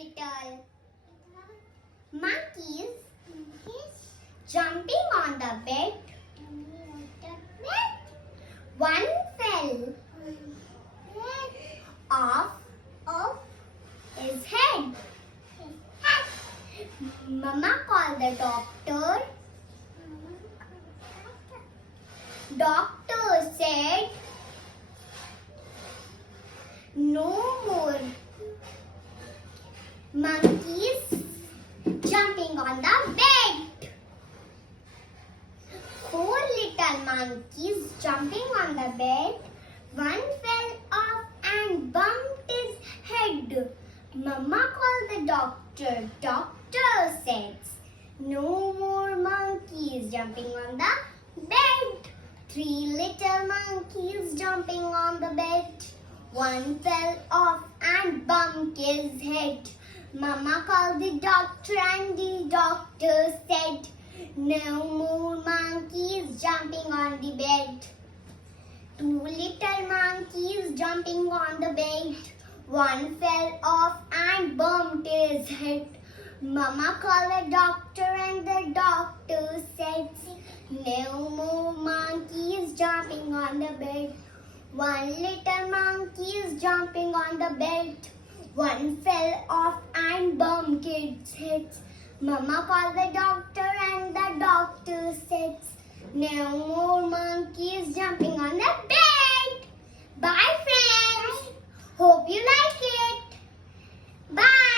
little monkeys jumping on the bed. One fell off his head. Mama called the doctor. Doctor said, no more monkeys jumping on the bed. 4 little monkeys jumping on the bed. One fell off and bumped his head. Mama called the doctor. Doctor says, no more monkeys jumping on the bed. 3 little monkeys jumping on the bed. One fell off and bumped his head. Mama called the doctor and the doctor said, no more monkeys jumping on the bed. 2 little monkeys jumping on the bed. One fell off and bumped his head. Mama called the doctor and the doctor said, no more monkeys jumping on the bed. 1 little monkey is jumping on the bed. One fell off and bumped its head. Mama called the doctor and the doctor said, no more monkeys jumping on the bed. Bye friends. Hope you like it. Bye.